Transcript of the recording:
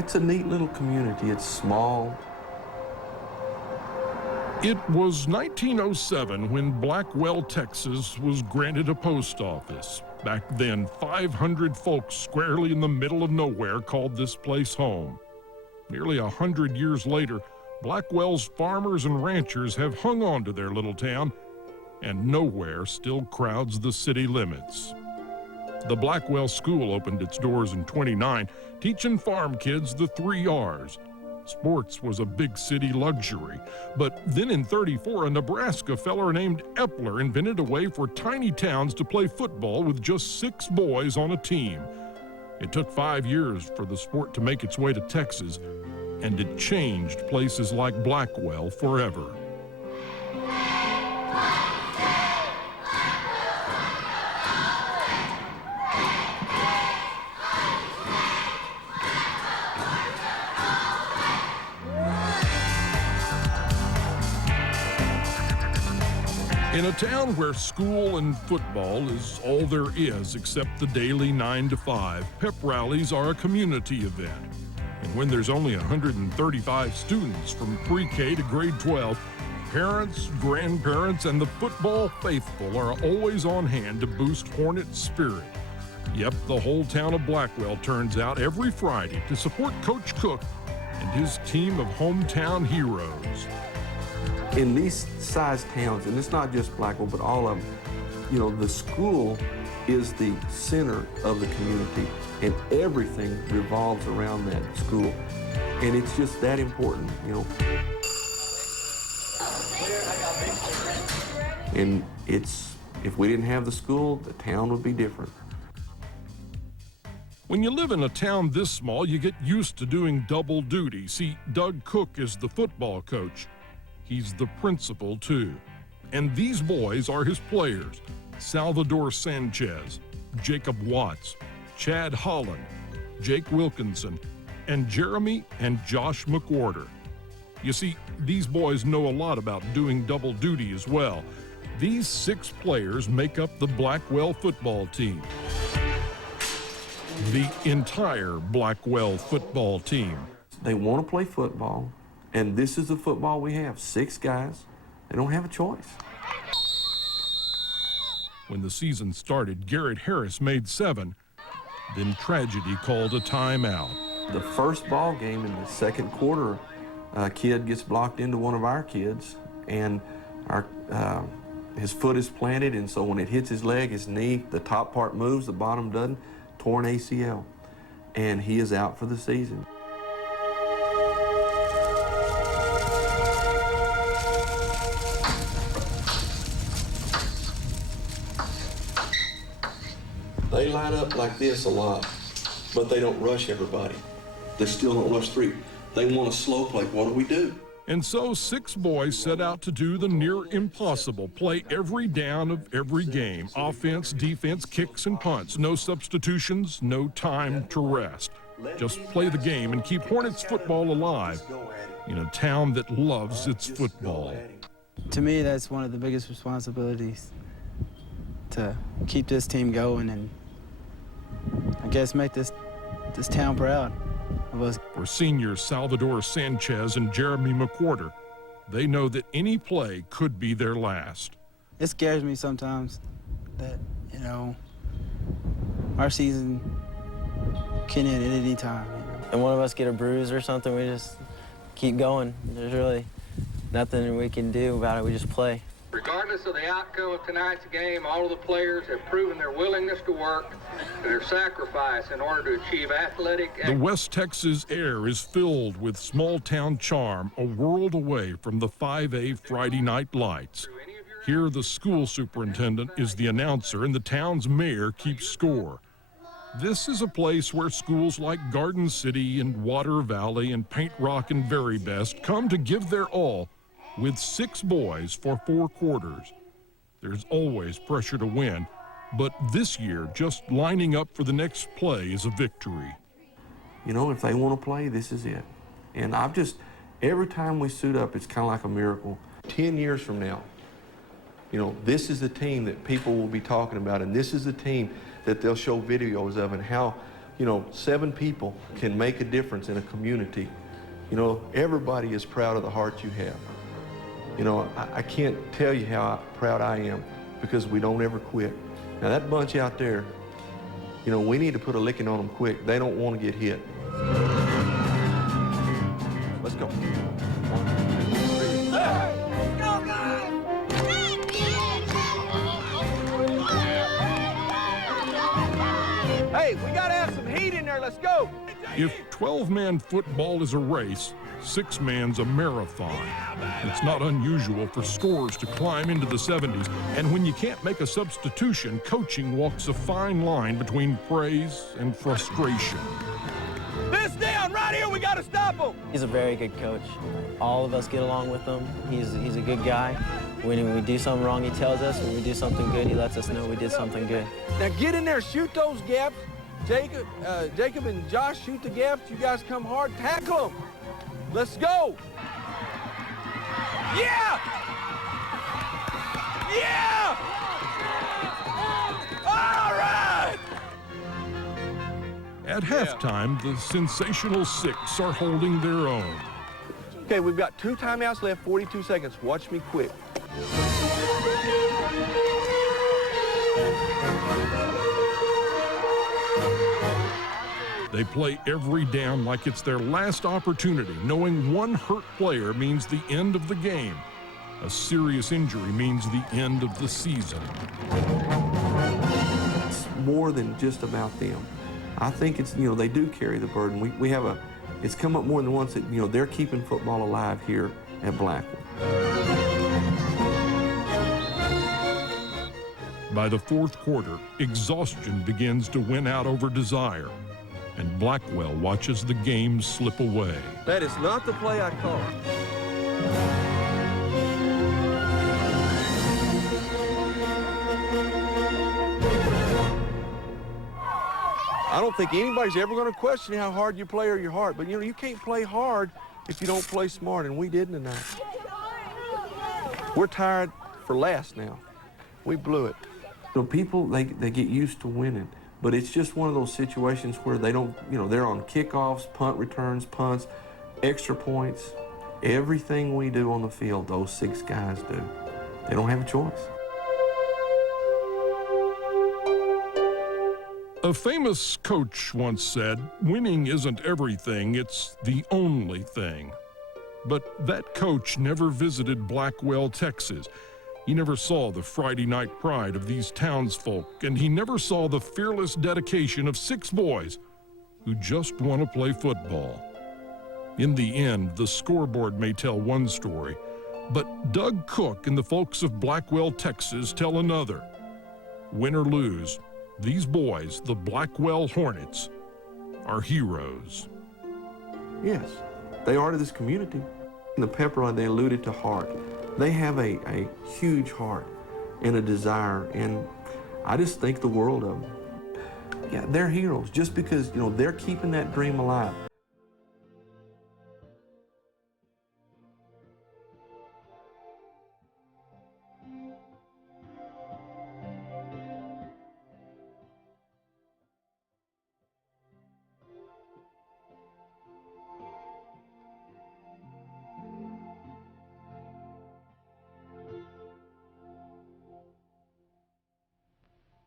It's a neat little community. It's small. It was 1907 when Blackwell, Texas was granted a post office. Back then, 500 folks squarely in the middle of nowhere called this place home. Nearly 100 years later, Blackwell's farmers and ranchers have hung on to their little town, and nowhere still crowds the city limits. The Blackwell School opened its doors in '29, teaching farm kids the 3 R's. Sports was a big city luxury, but then in '34, a Nebraska feller named Epler invented a way for tiny towns to play football with just 6 boys on a team. It took 5 years for the sport to make its way to Texas, and it changed places like Blackwell forever. In a town where school and football is all there is except the daily 9 to 5, pep rallies are a community event. And when there's only 135 students from pre-K to grade 12, parents, grandparents, and the football faithful are always on hand to boost Hornet spirit. Yep, the whole town of Blackwell turns out every Friday to support Coach Cook and his team of hometown heroes. In these size towns, and it's not just Blackwell, but all of them, the school is the center of the community, and everything revolves around that school. And it's just that important, And if we didn't have the school, the town would be different. When you live in a town this small, you get used to doing double duty. See, Doug Cook is the football coach. He's the principal, too. And these boys are his players: Salvador Sanchez, Jacob Watts, Chad Holland, Jake Wilkinson, and Jeremy and Josh McWhorter. You see, these boys know a lot about doing double duty as well. These 6 players make up the Blackwell football team. The entire Blackwell football team. They want to play football. And this is the football we have, 6 guys. They don't have a choice. When the season started, Garrett Harris made 7. Then tragedy called a timeout. The first ball game in the second quarter, a kid gets blocked into one of our kids, and his foot is planted, and so when it hits his leg, his knee, the top part moves, the bottom doesn't, torn ACL. And he is out for the season. They line up like this a lot, but they don't rush everybody. They still don't rush 3. They want a slow play. What do we do? And so 6 boys set out to do the near impossible: play every down of every game. Offense, defense, kicks, and punts. No substitutions, no time to rest. Just play the game and keep Hornets football alive in a town that loves its football. To me, that's one of the biggest responsibilities, to keep this team going and I guess make this town proud of us. For seniors Salvador Sanchez and Jeremy McWhorter, they know that any play could be their last. It scares me sometimes that, our season can end at any time. And one of us get a bruise or something, we just keep going. There's really nothing we can do about it. We just play. Regardless of the outcome of tonight's game, all of the players have proven their willingness to work and their sacrifice in order to achieve athletic. The West Texas air is filled with small-town charm, a world away from the 5A Friday night lights. Here, the school superintendent is the announcer, and the town's mayor keeps score. This is a place where schools like Garden City and Water Valley and Paint Rock and Very Best come to give their all, with 6 boys for 4 quarters. There's always pressure to win, but this year, just lining up for the next play is a victory. If they want to play, this is it. And every time we suit up, it's kind of like a miracle. 10 years from now, this is the team that people will be talking about, and this is the team that they'll show videos of, and how you know, 7 people can make a difference in a community, you know, everybody is proud of the heart you have. You know, I can't tell you how proud I am because we don't ever quit. Now that bunch out there, you know, we need to put a licking on them quick. They don't want to get hit. Let's go. 1, 2, 3. Hey, we gotta have some heat in there. Let's go. If 12-man football is a race, 6-man's a marathon. It's not unusual for scores to climb into the 70s, and when you can't make a substitution, coaching walks a fine line between praise and frustration. This down right here, we gotta stop him. He's a very good coach. All of us get along with him. He's a good guy. When we do something wrong, he tells us. When we do something good, he lets us know we did something good. Now get in there, shoot those gaps. Jacob and Josh, shoot the gaps. You guys come hard, tackle them. Let's go. Yeah! Yeah! All right! At halftime, the sensational 6 are holding their own. Okay, we've got 2 timeouts left, 42 seconds. Watch me quick. They play every down like it's their last opportunity, knowing one hurt player means the end of the game. A serious injury means the end of the season. It's more than just about them. I think it's, you know, they do carry the burden. We have it's come up more than once that, you know, they're keeping football alive here at Blackwell. By the fourth quarter, exhaustion begins to win out over desire, and Blackwell watches the game slip away. That is not the play I called. I don't think anybody's ever going to question how hard you play or your heart, but you know, you can't play hard if you don't play smart, and we didn't tonight. We're tired for last now. We blew it. So people, they get used to winning, but it's just one of those situations where they don't, you know, they're on kickoffs, punt returns, punts, extra points. Everything we do on the field, those 6 guys do. They don't have a choice. A famous coach once said, "Winning isn't everything, it's the only thing." But that coach never visited Blackwell, Texas. He never saw the Friday night pride of these townsfolk, and he never saw the fearless dedication of 6 boys who just want to play football. In the end, the scoreboard may tell one story, but Doug Cook and the folks of Blackwell, Texas tell another. Win or lose, these boys, the Blackwell Hornets, are heroes. Yes, they are to this community. In the pep rally, they alluded to heart. They have a huge heart and a desire, and I just think the world of them. Yeah, they're heroes just because, you know, they're keeping that dream alive.